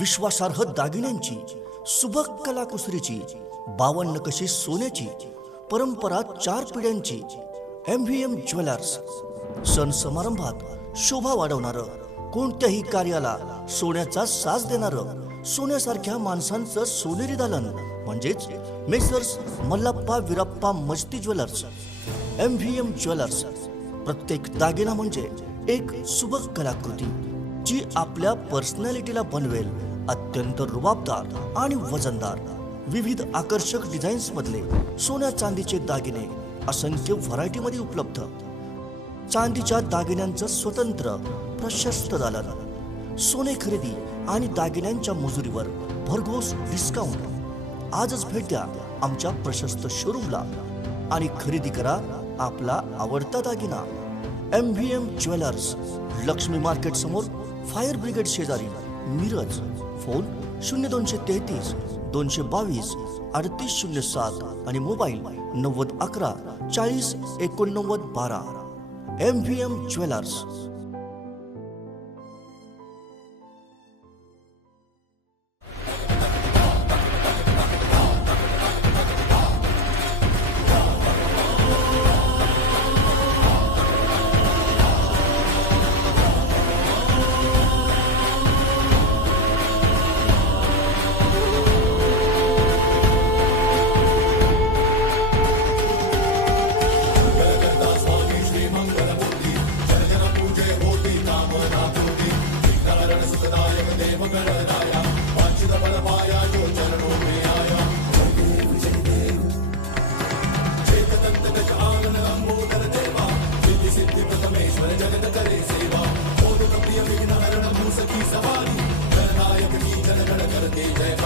विश्वासार्ह दागिन्यांची, सुबक कलाकुसरीची, 52 नकाशे सोन्याची, परंपरा 4 पिढ्यांची MVM ज्वेलर्स। सण समारंभात शोभा वाढवणारं, कोणत्याही कार्याला सोन्याचा साज देणारं, सोन्यासारख्या माणसांचं सोनेरी दालन म्हणजेच messrs Mallappa Veerappa Majati jewellers. MVM jewellers. प्रत्येक दागिना म्हणजे एक सुबक कलाकृती जी आपल्या पर्सनॅलिटीला बनवेल अत्यंत रुबाबदार आणि वजनदार। विविध आकर्षक डिझाईन्स मधले सोन्या चांदीचे दागिने असंख्य व्हरायटी मध्ये उपलब्ध। चांदीच्या दागिन्यांचं स्वतंत्र प्रशस्त दालन, सोने खरेदी आणि दागिन्यांच्या मजुरीवर भरघोस डिस्काउंट। आजच भेट द्या आमच्या प्रशस्त शोरूमला आणि खरेदी करा आपला आवडता दागिना। MVM ज्वेलर्स, लक्ष्मी मार्केट समोर, फायर ब्रिगेड शेजारी, मिरज। फोन 0233 222 3807 आणि मोबाईल 9011 40 89 12। MVM jewellers. सवारी, गणनायक की जन गण कर दे जय।